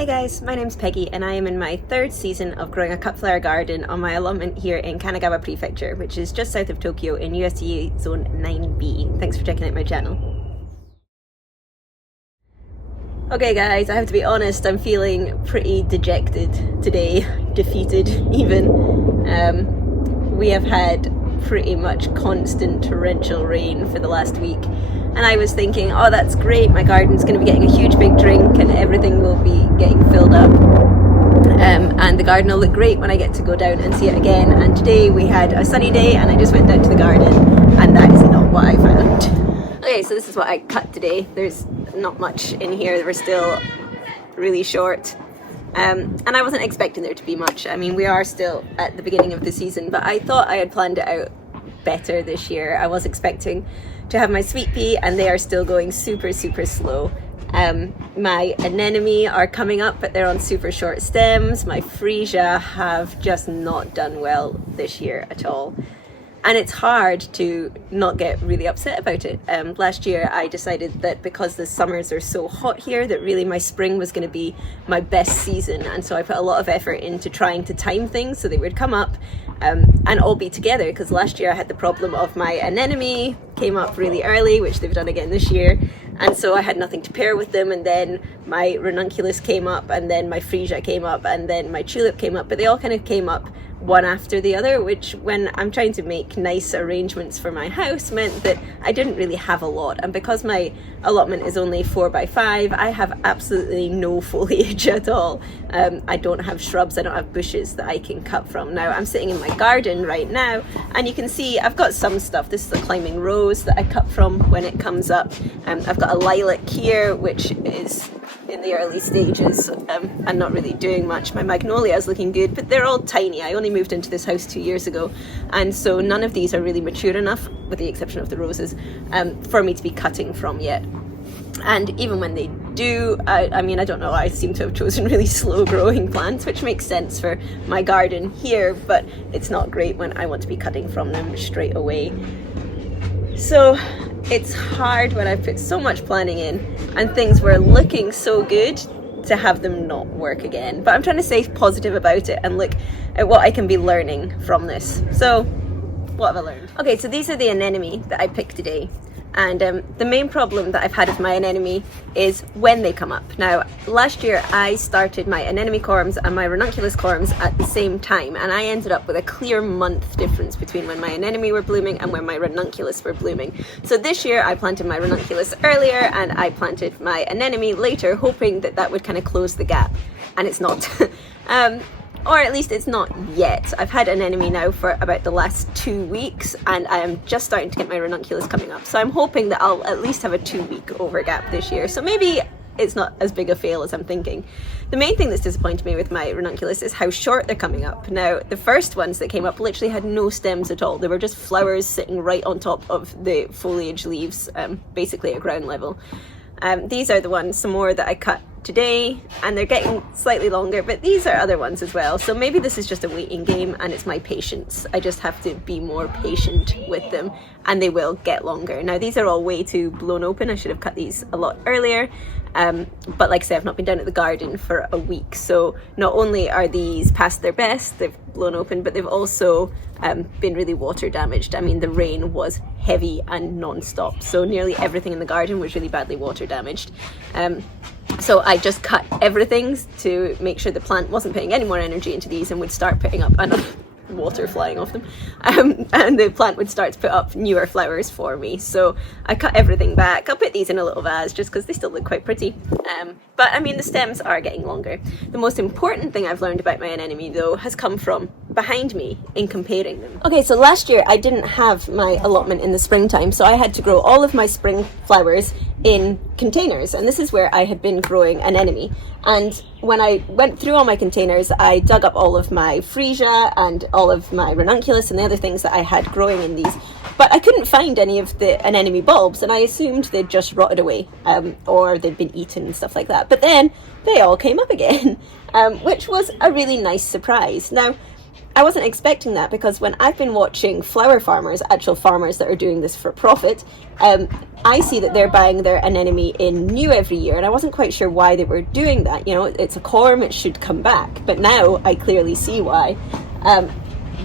Hey guys, my name's Peggy and I am in my third season of growing a cut flower garden on my allotment here in Kanagawa Prefecture, which is just south of Tokyo in USDA Zone 9B. Thanks for checking out my channel. Okay guys, I have to be honest, I'm feeling pretty dejected today, defeated even. We have had pretty much constant torrential rain for the last week. And I was thinking, oh that's great, my garden's going to be getting a huge big drink and everything will be getting filled up. And the garden will look great when I get to go down and see it again. And today we had a sunny day and I just went down to the garden and that is not what I found. Okay, so this is what I cut today. There's not much in here, we're still really short. And I wasn't expecting there to be much. I mean, we are still at the beginning of the season, but I thought I had planned it out better this year. I was expecting to have my sweet pea and they are still going super slow. My anemone are coming up but they're on super short stems. My freesia have just not done well this year at all. And it's hard to not get really upset about it. Last year I decided that because the summers are so hot here that really my spring was going to be my best season, and so I put a lot of effort into trying to time things so they would come up and all be together, because last year I had the problem of my anemone came up really early, which they've done again this year, and so I had nothing to pair with them, and then my ranunculus came up and then my freesia came up and then my tulip came up, but they all kind of came up one after the other, which when I'm trying to make nice arrangements for my house meant that I didn't really have a lot. And because my allotment is only 4x5, I have absolutely no foliage at all. I don't have shrubs, I don't have bushes that I can cut from. Now I'm sitting in my garden right now and you can see I've got some stuff. This is a climbing rose that I cut from when it comes up. I've got a lilac here which is in the early stages and not really doing much. My magnolia is looking good, but they're all tiny. I only moved into this house 2 years ago, and so none of these are really mature enough, with the exception of the roses, for me to be cutting from yet. And even when they do, I mean, I don't know, I seem to have chosen really slow growing plants, which makes sense for my garden here, but it's not great when I want to be cutting from them straight away. So it's hard when I put so much planning in and things were looking so good to have them not work again. But I'm trying to stay positive about it and look at what I can be learning from this. So what have I learned? Okay, so these are the anemone that I picked today. And the main problem that I've had with my anemone is when they come up. Now, last year I started my anemone corums and my ranunculus corums at the same time, and I ended up with a clear month difference between when my anemone were blooming and when my ranunculus were blooming. So this year I planted my ranunculus earlier and I planted my anemone later, hoping that that would kind of close the gap, and it's not. Or at least it's not yet. I've had an anemone now for about the last 2 weeks and I am just starting to get my ranunculus coming up. So I'm hoping that I'll at least have a 2-week over gap this year. So maybe it's not as big a fail as I'm thinking. The main thing that's disappointed me with my ranunculus is how short they're coming up. Now, the first ones that came up literally had no stems at all. They were just flowers sitting right on top of the foliage leaves, basically at ground level. These are the ones, some more that I cut today, and they're getting slightly longer, but these are other ones as well. So maybe this is just a waiting game and it's my patience. I just have to be more patient with them and they will get longer. Now these are all way too blown open. I should have cut these a lot earlier. But like I say, I've not been down at the garden for a week. So not only are these past their best, they've blown open, but they've also been really water damaged. I mean, the rain was heavy and non-stop. So nearly everything in the garden was really badly water damaged. So I just cut everything to make sure the plant wasn't putting any more energy into these and would start putting up water flying off them, and the plant would start to put up newer flowers for me. So I cut everything back. I'll put these in a little vase just because they still look quite pretty, but I mean the stems are getting longer. The most important thing I've learned about my anemone though has come from behind me in comparing them. Okay, so last year I didn't have my allotment in the springtime, so I had to grow all of my spring flowers in containers, and this is where I had been growing anemone. And when I went through all my containers, I dug up all of my freesia and all of my ranunculus and the other things that I had growing in these, but I couldn't find any of the anemone bulbs, and I assumed they'd just rotted away, or they'd been eaten and stuff like that. But then they all came up again, which was a really nice surprise. Now, I wasn't expecting that, because when I've been watching flower farmers, actual farmers that are doing this for profit, I see that they're buying their anemone in new every year, and I wasn't quite sure why they were doing that. You know, it's a corum, it should come back, but now I clearly see why.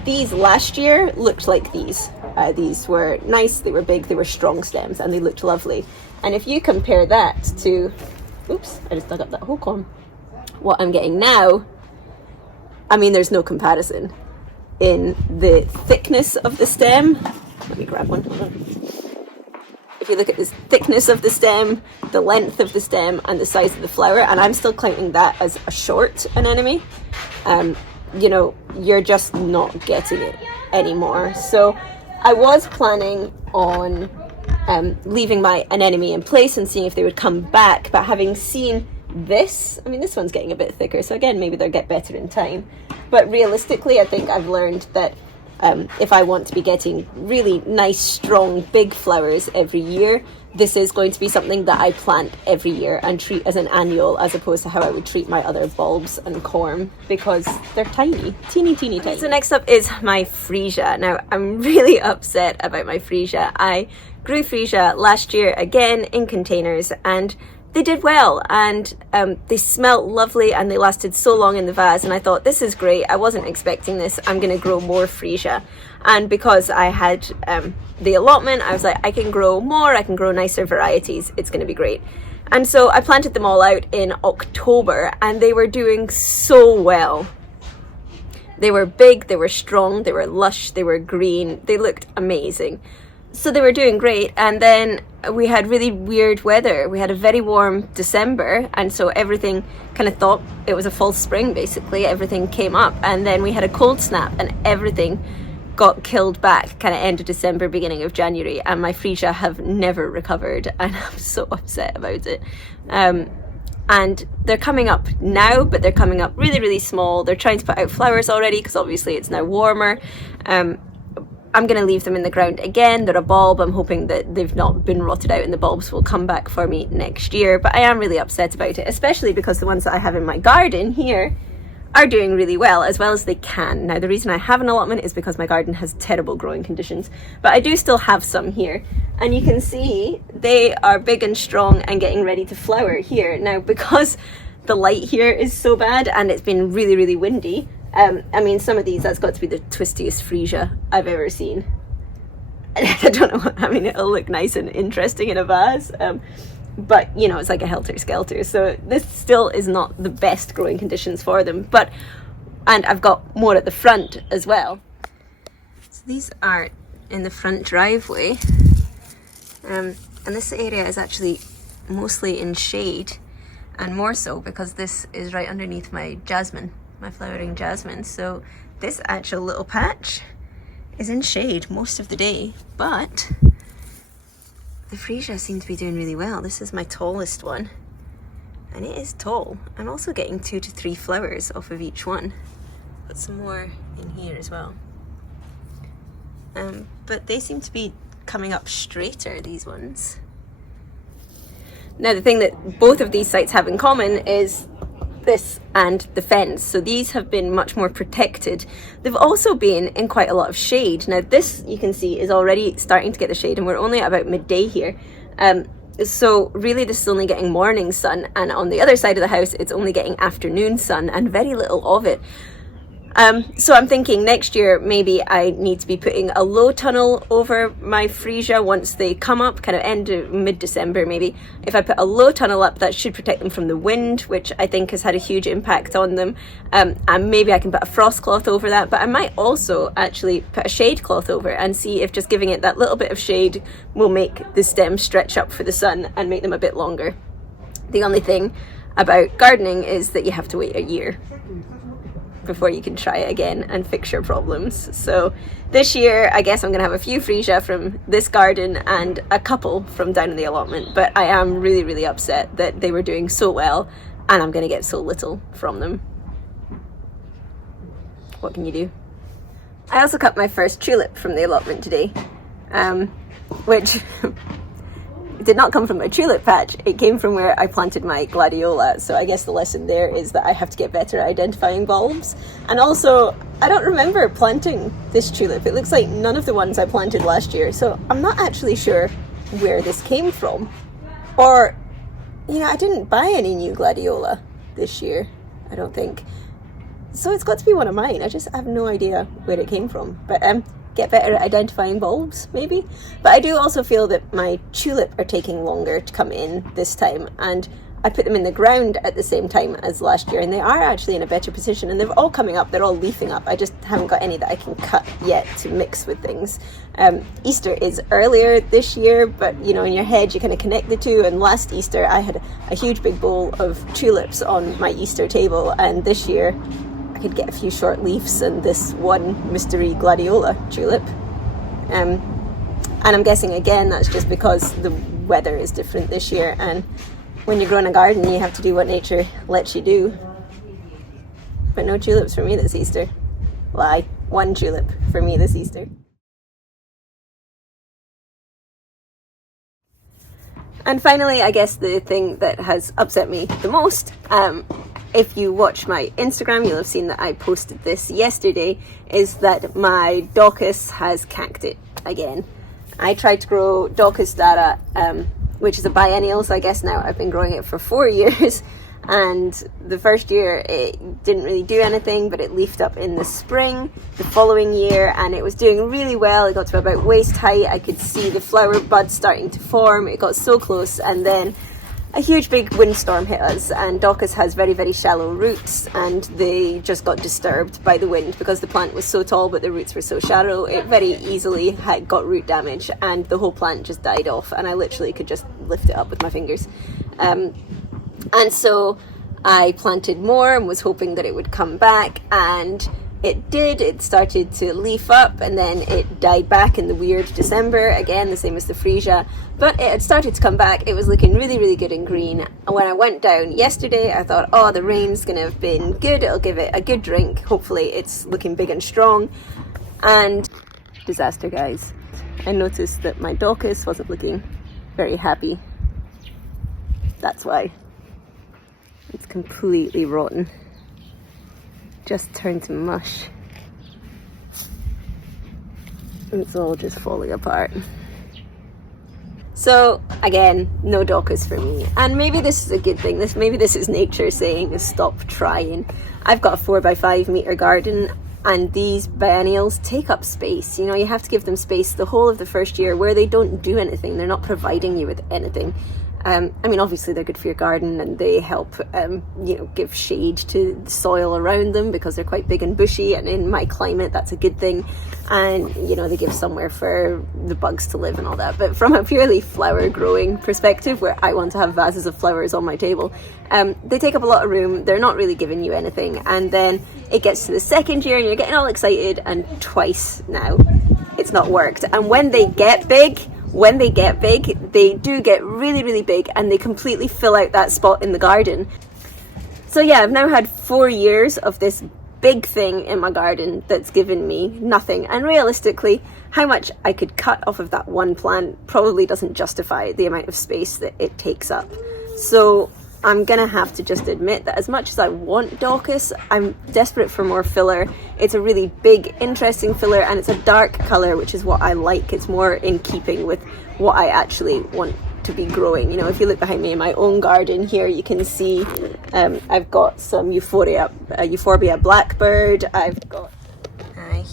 These last year looked like these. These were nice, they were big, they were strong stems, and they looked lovely. And if you compare that to, oops, I just dug up that whole corum, what I'm getting now, I mean, there's no comparison in the thickness of the stem. Let me grab one. Hold on. If you look at the thickness of the stem, the length of the stem, and the size of the flower, and I'm still counting that as a short anemone, you know, you're just not getting it anymore. So I was planning on leaving my anemone in place and seeing if they would come back, but having seen this, I mean, this one's getting a bit thicker, so again, maybe they'll get better in time. But realistically, I think I've learned that if I want to be getting really nice, strong, big flowers every year, this is going to be something that I plant every year and treat as an annual, as opposed to how I would treat my other bulbs and corum, because they're tiny, teeny tiny. So next up is my freesia. Now, I'm really upset about my freesia. I grew freesia last year again in containers, and they did well, and they smelt lovely, and they lasted so long in the vase, and I thought, this is great, I wasn't expecting this, I'm going to grow more freesia. And because I had the allotment, I was like, I can grow more, I can grow nicer varieties, it's going to be great. And so I planted them all out in October, and they were doing so well. They were big, they were strong, they were lush, they were green, they looked amazing. So they were doing great, and then we had really weird weather. We had a very warm December, and so everything kind of thought it was a false spring, basically. Everything came up, and then we had a cold snap, and everything got killed back kind of end of December, beginning of January, and my freesia have never recovered, and I'm so upset about it. And they're coming up now, but they're coming up really, really small. They're trying to put out flowers already, because obviously it's now warmer. I'm going to leave them in the ground again. They're a bulb. I'm hoping that they've not been rotted out and the bulbs will come back for me next year. But I am really upset about it, especially because the ones that I have in my garden here are doing really well as they can. Now, the reason I have an allotment is because my garden has terrible growing conditions, but I do still have some here. And you can see they are big and strong and getting ready to flower here. Now, because the light here is so bad and it's been really, really windy, I mean, some of these, that's got to be the twistiest freesia I've ever seen. I don't know, I mean, it'll look nice and interesting in a vase, but, you know, it's like a helter-skelter, so this still is not the best growing conditions for them, and I've got more at the front as well. So these are in the front driveway, and this area is actually mostly in shade, and more so because this is right underneath my jasmine. My flowering jasmine, so this actual little patch is in shade most of the day, but the freesia seem to be doing really well. This is my tallest one, and it is tall. I'm also getting 2 to 3 flowers off of each one. Put some more in here as well, but they seem to be coming up straighter, these ones. Now, the thing that both of these sites have in common is this and the fence, so these have been much more protected. They've also been in quite a lot of shade. Now, this, you can see, is already starting to get the shade, and we're only at about midday here, so really this is only getting morning sun, and on the other side of the house it's only getting afternoon sun, and very little of it. So I'm thinking next year maybe I need to be putting a low tunnel over my freesia once they come up, kind of end of mid-December maybe. If I put a low tunnel up, that should protect them from the wind, which I think has had a huge impact on them. And maybe I can put a frost cloth over that, but I might also actually put a shade cloth over and see if just giving it that little bit of shade will make the stems stretch up for the sun and make them a bit longer. The only thing about gardening is that you have to wait a year before you can try it again and fix your problems. So this year I guess I'm gonna have a few freesia from this garden and a couple from down in the allotment, but I am really, really upset that they were doing so well and I'm gonna get so little from them. What can you do? I also cut my first tulip from the allotment today, which did not come from a tulip patch. It came from where I planted my gladiola. So I guess the lesson there is that I have to get better at identifying bulbs. And also, I don't remember planting this tulip. It looks like none of the ones I planted last year. So I'm not actually sure where this came from. Or, you know, I didn't buy any new gladiola this year, I don't think. So it's got to be one of mine. I just have no idea where it came from. But get better at identifying bulbs, maybe. But I do also feel that my tulip are taking longer to come in this time, and I put them in the ground at the same time as last year, and they are actually in a better position, and they're all coming up, they're all leafing up. I just haven't got any that I can cut yet to mix with things. Easter is earlier this year, but you know, in your head you kind of connect the two, and last Easter I had a huge big bowl of tulips on my Easter table, and this year I could get a few short leaves and this one mystery gladiola tulip. And I'm guessing again that's just because the weather is different this year, and when you grow in a garden you have to do what nature lets you do. But no tulips for me this Easter. Lie, one tulip for me this Easter. And finally, I guess the thing that has upset me the most, if you watch my Instagram, you'll have seen that I posted this yesterday, is that my Dacus has canked it again. I tried to grow Dacus dara, which is a biennial, so I guess now I've been growing it for 4 years, and the first year it didn't really do anything, but it leafed up in the spring the following year, and it was doing really well. It got to about waist height. I could see the flower buds starting to form. It got so close, and then a huge big windstorm hit us, and Dacus has very, very shallow roots, and they just got disturbed by the wind because the plant was so tall but the roots were so shallow. It very easily had got root damage, and the whole plant just died off, and I literally could just lift it up with my fingers. And so I planted more and was hoping that it would come back, and it did. It started to leaf up, and then it died back in the weird December, again the same as the Fria, but it had started to come back. It was looking really, really good and green, and when I went down yesterday I thought, oh, the rain's gonna have been good, it'll give it a good drink, hopefully it's looking big and strong. And disaster, guys. I noticed that my Dacus wasn't looking very happy. That's why. It's completely rotten. Just turned to mush. It's all just falling apart. So again, no Dacus for me. And maybe this is a good thing. Maybe this is nature saying stop trying. I've got a 4x5 meter garden, and these biennials take up space. You know, you have to give them space the whole of the first year where they don't do anything. They're not providing you with anything. I mean, obviously they're good for your garden, and they help, you know, give shade to the soil around them because they're quite big and bushy, and in my climate that's a good thing. And, you know, they give somewhere for the bugs to live and all that. But from a purely flower growing perspective, where I want to have vases of flowers on my table, they take up a lot of room. They're not really giving you anything. And then it gets to the second year and you're getting all excited, and twice now it's not worked. And when they get big, they do get really, really big, and they completely fill out that spot in the garden. So yeah, I've now had 4 years of this big thing in my garden that's given me nothing. And realistically, how much I could cut off of that one plant probably doesn't justify the amount of space that it takes up. So I'm gonna have to just admit that as much as I want Dacus, I'm desperate for more filler. It's a really big, interesting filler, and it's a dark colour, which is what I like. It's more in keeping with what I actually want to be growing. You know, if you look behind me in my own garden here, you can see I've got some Euphorbia blackbird. I've got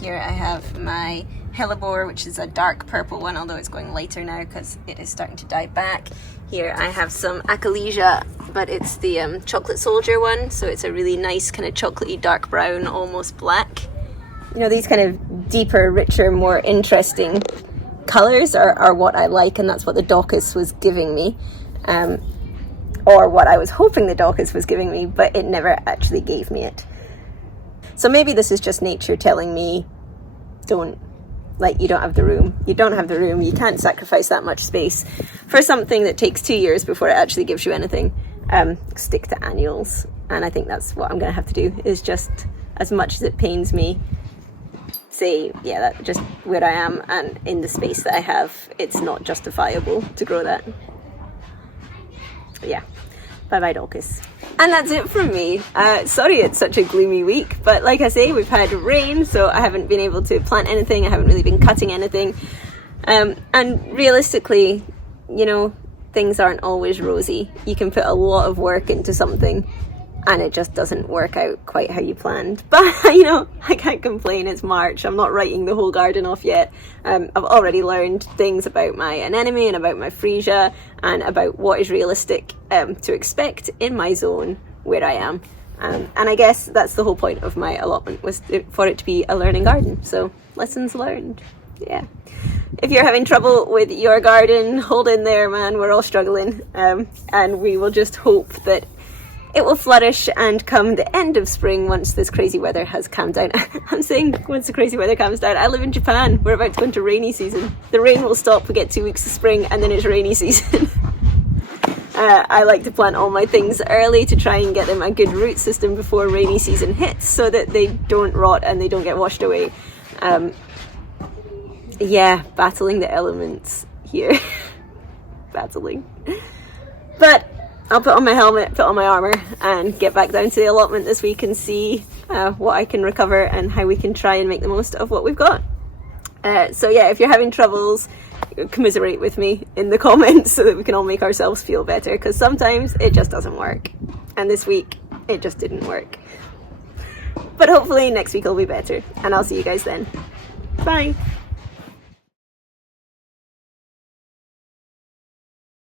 here I have my hellebore, which is a dark purple one, although it's going lighter now because it is starting to die back. Here I have some Achalesia, but it's the chocolate soldier one, so it's a really nice kind of chocolatey dark brown, almost black. You know, these kind of deeper, richer, more interesting colours are what I like, and that's what the Dacus was giving me, or what I was hoping the Dacus was giving me, but it never actually gave me it. So maybe this is just nature telling me, you don't have the room. You don't have the room. You can't sacrifice that much space for something that takes 2 years before it actually gives you anything. Stick to annuals. And I think that's what I'm going to have to do, is just, as much as it pains me, say, yeah, that's just where I am, and in the space that I have, it's not justifiable to grow that. But yeah, bye bye Dacus. And that's it from me. Sorry it's such a gloomy week, but like I say, we've had rain, so I haven't been able to plant anything, I haven't really been cutting anything. And realistically, you know, things aren't always rosy. You can put a lot of work into something and it just doesn't work out quite how you planned. But, you know, I can't complain, it's March, I'm not writing the whole garden off yet. I've already learned things about my anemone and about my freesia and about what is realistic to expect in my zone where I am. And I guess that's the whole point of my allotment, was for it to be a learning garden. So, lessons learned. Yeah. If you're having trouble with your garden, hold in there, man, we're all struggling. And we will just hope that it will flourish, and come the end of spring, once this crazy weather has calmed down. I'm saying once the crazy weather calms down. I live in Japan. We're about to go into rainy season. The rain will stop, we get 2 weeks of spring, and then it's rainy season. I like to plant all my things early to try and get them a good root system before rainy season hits, so that they don't rot and they don't get washed away. Yeah, battling the elements here. Battling. But I'll put on my helmet, put on my armour, and get back down to the allotment this week and see what I can recover and how we can try and make the most of what we've got. So yeah, if you're having troubles, commiserate with me in the comments so that we can all make ourselves feel better, because sometimes it just doesn't work. And this week, it just didn't work. But hopefully next week will be better, and I'll see you guys then. Bye!